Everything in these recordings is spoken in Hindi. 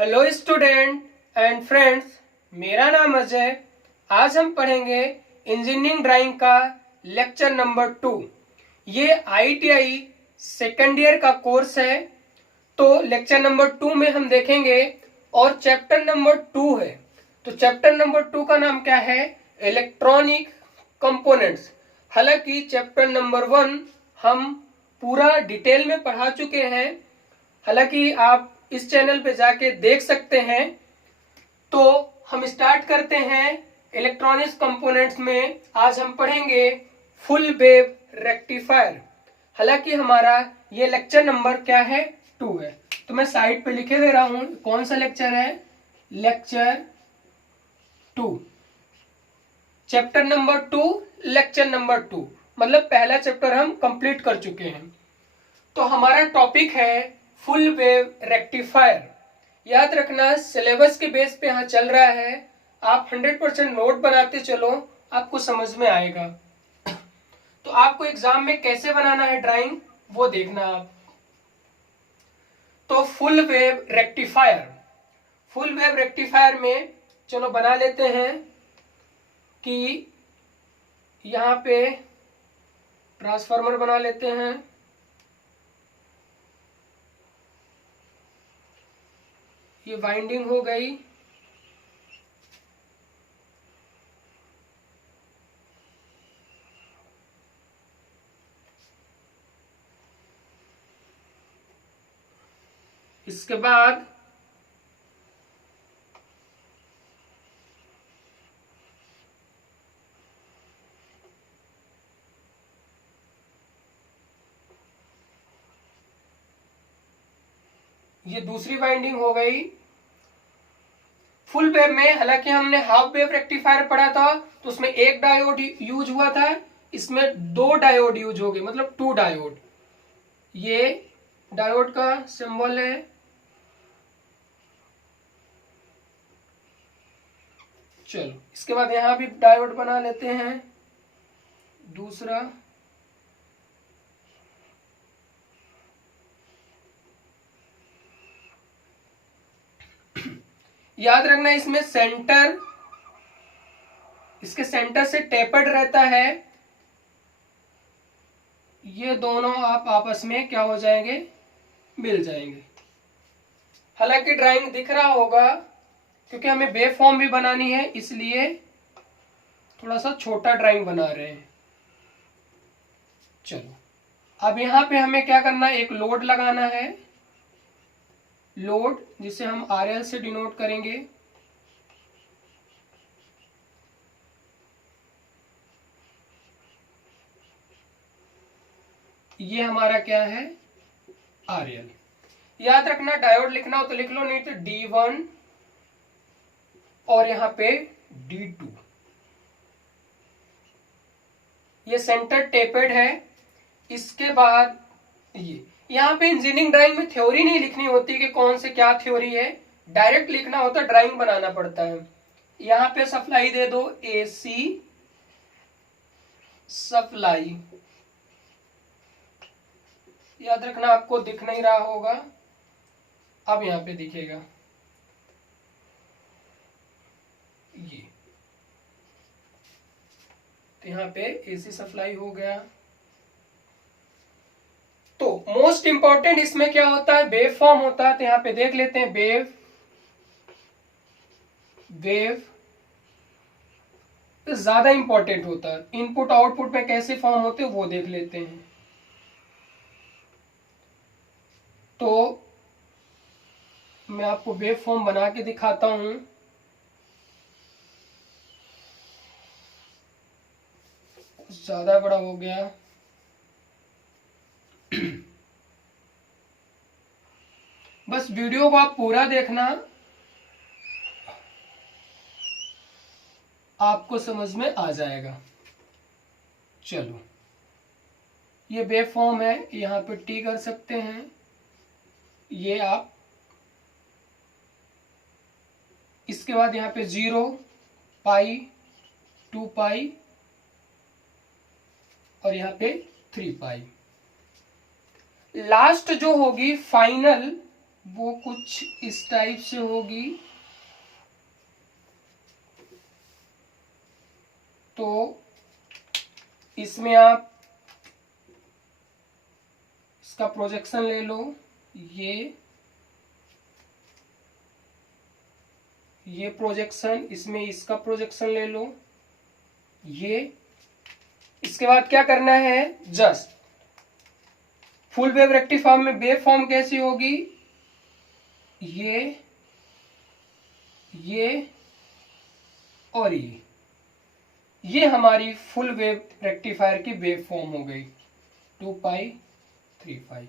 हेलो स्टूडेंट एंड फ्रेंड्स, मेरा नाम अजय। आज हम पढ़ेंगे इंजीनियरिंग ड्राइंग का लेक्चर नंबर 2। ये आईटीआई सेकेंड ईयर का कोर्स है। तो लेक्चर नंबर 2 में हम देखेंगे और चैप्टर नंबर 2 है। तो चैप्टर नंबर 2 का नाम क्या है? Electronic components. हालांकि चैप्टर नंबर 1 हम पूरा डिटेल में पढ़ा चुके हैं। हालांकि आप इस चैनल पे जाके देख सकते हैं। तो हम स्टार्ट करते हैं इलेक्ट्रॉनिक्स कंपोनेंट्स में। आज हम पढ़ेंगे फुल वेव रेक्टिफायर। हालांकि हमारा ये लेक्चर नंबर क्या है? 2 है। तो मैं साइड पे लिखे दे रहा हूं कौन सा लेक्चर है। Lecture 2, chapter number 2, lecture number 2। मतलब पहला चैप्टर हम कंप्लीट कर चुके हैं। तो हमारा टॉपिक है फुल वेव रेक्टिफायर। याद रखना, सिलेबस के बेस पे यहाँ चल रहा है। आप 100% नोट बनाते चलो, आपको समझ में आएगा। तो आपको एग्जाम में कैसे बनाना है ड्राइंग, वो देखना आप। तो full wave rectifier, full wave rectifier में चलो बना लेते हैं कि यहाँ पे ट्रांसफार्मर बना लेते हैं। ये वाइंडिंग हो गई। इसके बाद ये दूसरी वाइंडिंग हो गई। फुल वेव में हालांकि हमने हाफ वेव रेक्टिफायर पढ़ा था, तो उसमें एक डायोड यूज हुआ था। इसमें 2 डायोड यूज हो गए, मतलब 2 डायोड। ये डायोड का सिंबल है। चलो इसके बाद यहां भी डायोड बना लेते हैं, दूसरा। याद रखना, इसमें सेंटर, इसके सेंटर से टेपर्ड रहता है। ये दोनों आप आपस में क्या हो जाएंगे? मिल जाएंगे। हालांकि ड्राइंग दिख रहा होगा, क्योंकि हमें वेव फॉर्म भी बनानी है, इसलिए थोड़ा सा छोटा ड्राइंग बना रहे हैं। चलो अब यहां पे हमें क्या करना है? एक लोड लगाना है, लोड, जिसे हम RL से डिनोट करेंगे। ये हमारा क्या है? RL। याद रखना, डायोड लिखना हो तो लिख लो, नहीं तो D1 और यहां पे D2। ये सेंटर टेपर्ड है। इसके बाद ये यहाँ पे इंजीनियरिंग ड्राइंग में थ्योरी नहीं लिखनी होती कि कौन से क्या थ्योरी है, डायरेक्ट लिखना होता, ड्राइंग बनाना पड़ता है। यहाँ पे सप्लाई दे दो, AC सप्लाई। याद रखना, आपको दिख नहीं रहा होगा, अब यहाँ पे दिखेगा ये। तो यहाँ पे AC सप्लाई हो गया। तो मोस्ट इंपॉर्टेंट इसमें क्या होता है? वेव फॉर्म होता है। तो यहाँ पे देख लेते हैं, वेव, वेव ज्यादा इंपॉर्टेंट होता है। इनपुट आउटपुट में कैसे फॉर्म होते हैं वो देख लेते हैं। तो मैं आपको वेव फॉर्म बना के दिखाता हूं। ज्यादा बड़ा हो गया। बस वीडियो को आप पूरा देखना, आपको समझ में आ जाएगा। चलो ये वेव फॉर्म है, यहां पे टी कर सकते हैं। ये आप, इसके बाद यहां पे 0, पाई, 2 पाई और यहां पे 3 पाई। लास्ट जो होगी फाइनल, वो कुछ इस टाइप से होगी। तो इसमें आप इसका प्रोजेक्शन ले लो, ये प्रोजेक्शन, इसमें इसका प्रोजेक्शन ले लो, ये। इसके बाद क्या करना है, जस्ट फुल वेव रेक्टिफायर में वेव फॉर्म कैसी होगी, ये और ये हमारी फुल वेव रेक्टिफायर की वेव फॉर्म हो गई 2π3π।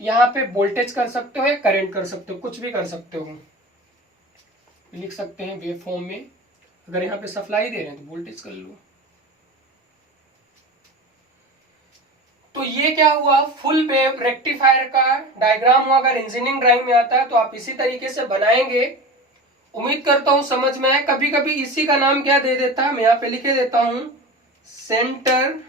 यहाँ पे वोल्टेज कर सकते हो या करंट कर सकते हो, कुछ भी कर सकते हो, लिख सकते हैं वेव फॉर्म में। अगर यहाँ पे सप्लाई दे रहे हैं तो वोल्टेज कर लो। तो ये क्या हुआ, फुल वेव रेक्टिफायर का डायग्राम हुआ। अगर इंजीनियरिंग ड्राइंग में आता है तो आप इसी तरीके से बनाएंगे। उम्मीद करता हूं समझ में आए। कभी कभी इसी का नाम क्या दे देता है, मैं यहाँ पे लिखे देता हूं, centre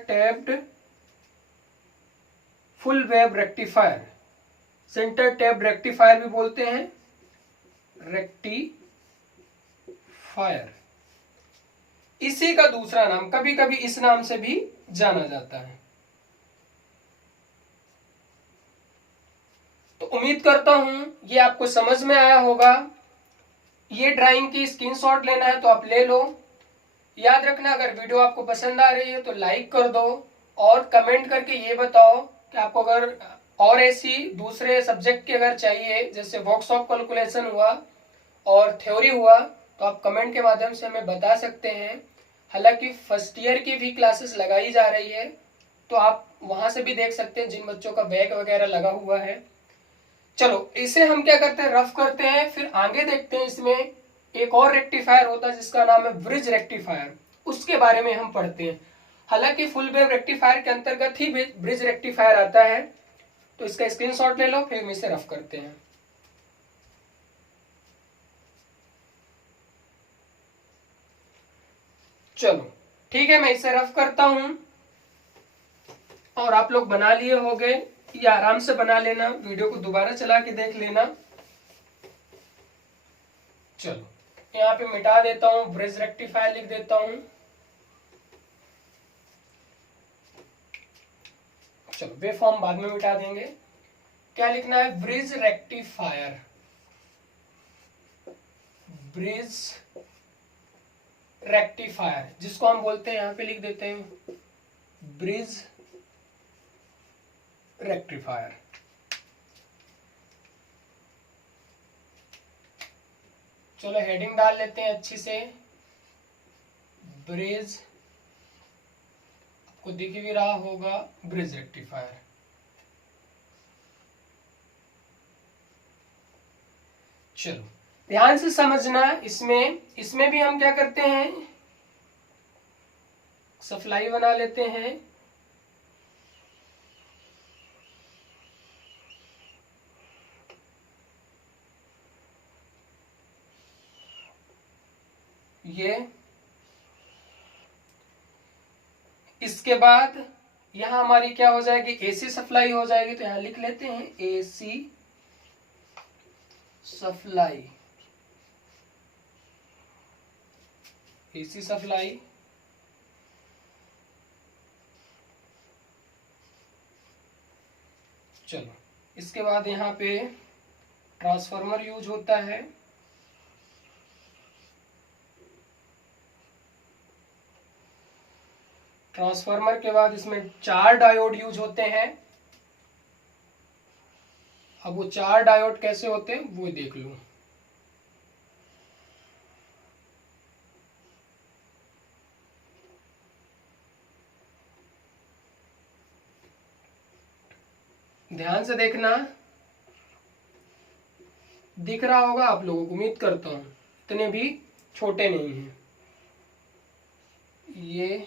taped full wave rectifier, centre taped rectifier भी बोलते हैं, रेक्टिफायर। इसी का दूसरा नाम, कभी कभी इस नाम से भी जाना जाता है। तो उम्मीद करता हूं ये आपको समझ में आया होगा। ये ड्राइंग की स्क्रीनशॉट लेना है तो आप ले लो। याद रखना, अगर वीडियो आपको पसंद आ रही है तो लाइक कर दो और कमेंट करके ये बताओ कि आपको अगर और ऐसी दूसरे सब्जेक्ट के अगर चाहिए, जैसे वर्कशॉप कैलकुलेशन हुआ और थ्योरी हुआ, तो आप कमेंट के माध्यम से हमें बता सकते हैं। हालांकि फर्स्ट ईयर की भी क्लासेस लगाई जा रही है, तो आप वहां से भी देख सकते हैं जिन बच्चों का बैग वगैरह लगा हुआ है। चलो इसे हम क्या करते हैं, रफ करते हैं, फिर आगे देखते हैं। इसमें एक और रेक्टिफायर होता है जिसका नाम है ब्रिज रेक्टिफायर, उसके बारे में हम पढ़ते हैं। हालांकि फुल वेव रेक्टिफायर के अंतर्गत ही ब्रिज रेक्टिफायर आता है। तो इसका स्क्रीनशॉट ले लो, फिर हम इसे रफ करते हैं। चलो ठीक है, मैं इसे रफ करता हूं और आप लोग बना लिए होंगे, या आराम से बना लेना, वीडियो को दोबारा चला के देख लेना। चलो यहाँ पे मिटा देता हूं, ब्रिज रेक्टिफायर लिख देता हूं। चलो वे फॉर्म बाद में मिटा देंगे। क्या लिखना है, ब्रिज रेक्टिफायर, ब्रिज रेक्टिफायर, जिसको हम बोलते हैं, यहां पे लिख देते हैं ब्रिज रेक्टिफायर। चलो हेडिंग डाल लेते हैं अच्छी से, ब्रिज, आपको दिख भी रहा होगा, ब्रिज रेक्टिफायर। चलो ध्यान से समझना, इसमें भी हम क्या करते हैं, सप्लाई बना लेते हैं। ये इसके बाद यहां हमारी क्या हो जाएगी, एसी सप्लाई हो जाएगी। तो यहां लिख लेते हैं एसी सप्लाई, एसी सप्लाई। चलो इसके बाद यहाँ पे ट्रांसफार्मर यूज होता है। ट्रांसफार्मर के बाद इसमें 4 डायोड यूज होते हैं। अब वो 4 डायोड कैसे होते हैं वो देख लो। ध्यान से देखना, दिख रहा होगा आप लोगों को, उम्मीद करता हूं इतने भी छोटे नहीं हैं ये।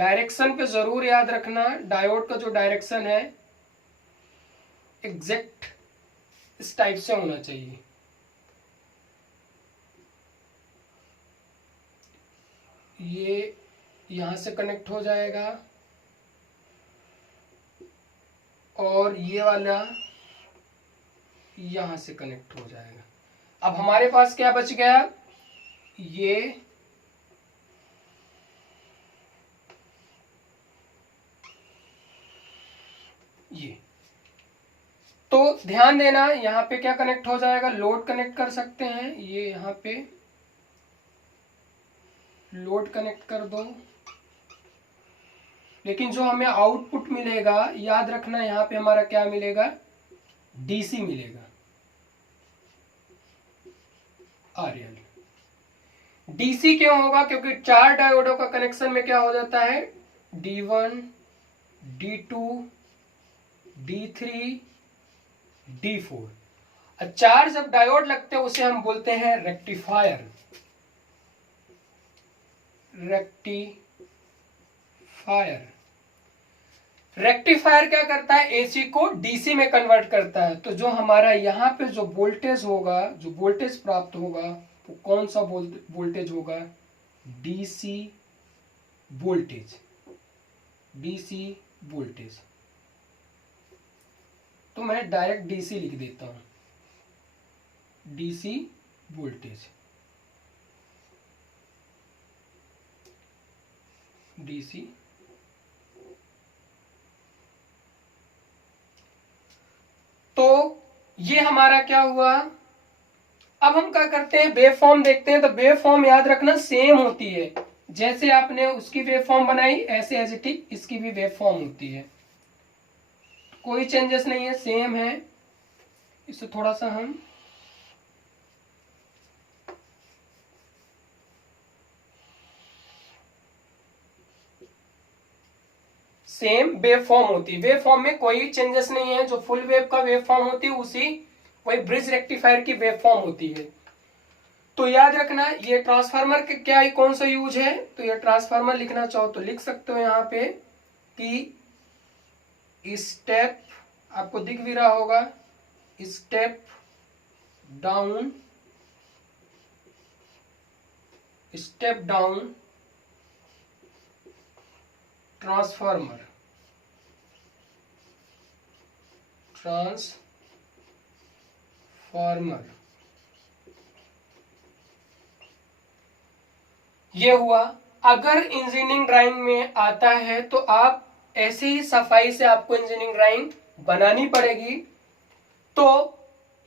डायरेक्शन पे जरूर याद रखना, डायोड का जो डायरेक्शन है एग्जैक्ट इस टाइप से होना चाहिए। ये यहां से कनेक्ट हो जाएगा और ये वाला यहां से कनेक्ट हो जाएगा। अब हमारे पास क्या बच गया, ये तो ध्यान देना यहाँ पे क्या कनेक्ट हो जाएगा, लोड कनेक्ट कर सकते हैं, ये यहाँ पे लोड कनेक्ट कर दो। लेकिन जो हमें आउटपुट मिलेगा याद रखना, यहाँ पे हमारा क्या मिलेगा, डीसी मिलेगा, आरएल। डीसी क्यों होगा, क्योंकि 4 डायोडों का कनेक्शन में क्या हो जाता है, D1, D2, D3, D4। 4 जब डायोड लगते हैं उसे हम बोलते हैं रेक्टिफायर। रेक्टिफायर क्या करता है, एसी को डीसी में कन्वर्ट करता है। तो जो हमारा यहाँ पे जो वोल्टेज होगा, जो वोल्टेज प्राप्त होगा वो कौन सा वोल्टेज होगा, डीसी वोल्टेज। डीसी वोल्टेज तो मैं डायरेक्ट डीसी लिख देता हूं, डीसी वोल्टेज, डीसी। तो ये हमारा क्या हुआ। अब हम क्या करते हैं, वेव फॉर्म देखते हैं। तो वेव फॉर्म याद रखना सेम होती है, जैसे आपने उसकी वेव फॉर्म बनाई ऐसे एज इट इज इसकी भी वेव फॉर्म होती है, कोई चेंजेस नहीं है, सेम है। इसे थोड़ा सा हम सेम वेव फॉर्म होती है, वेव फॉर्म में कोई चेंजेस नहीं है। जो फुल वेव का वेव फॉर्म होती है उसी वही ब्रिज रेक्टिफायर की वेव फॉर्म होती है। तो याद रखना ये ट्रांसफार्मर के क्या है, कौन सा यूज है। तो ये ट्रांसफार्मर लिखना चाहो तो लिख सकते हो यहाँ पे कि स्टेप, आपको दिख भी रहा होगा, step down, step down transformer, ये हुआ। अगर इंजीनियरिंग ड्राइंग में आता है तो आप ऐसे ही सफाई से आपको इंजीनियरिंग ड्राइंग बनानी पड़ेगी। तो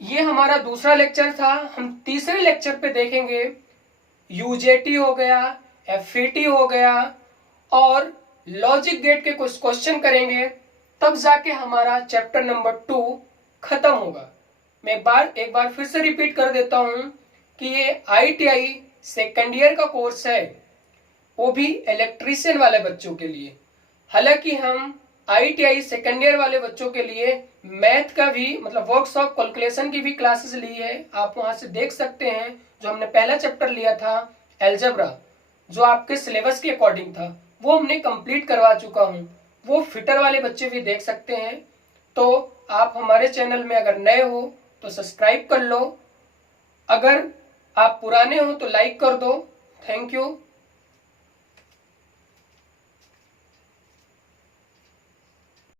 ये हमारा दूसरा लेक्चर था। हम तीसरे लेक्चर पे देखेंगे यूजेटी हो गया, एफईटी हो गया और लॉजिक गेट के कुछ क्वेश्चन करेंगे, तब जाके हमारा चैप्टर नंबर 2 खत्म होगा। मैं एक बार फिर से रिपीट कर देता हूं कि ये आईटीआई सेकेंड ईयर का कोर्स है, वो भी इलेक्ट्रीशियन वाले बच्चों के लिए। हालांकि हम आईटीआई सेकेंड ईयर वाले बच्चों के लिए मैथ का भी मतलब वर्कशॉप कैलकुलेशन की भी क्लासेस ली है, आप वहां से देख सकते हैं। जो हमने पहला चैप्टर लिया था एल्जेब्रा, जो आपके सिलेबस के अकॉर्डिंग था, वो हमने कंप्लीट करवा चुका हूं, वो फिटर वाले बच्चे भी देख सकते हैं। तो आप हमारे चैनल में अगर नए हो तो सब्सक्राइब कर लो, अगर आप पुराने हो तो लाइक कर दो। Thank you.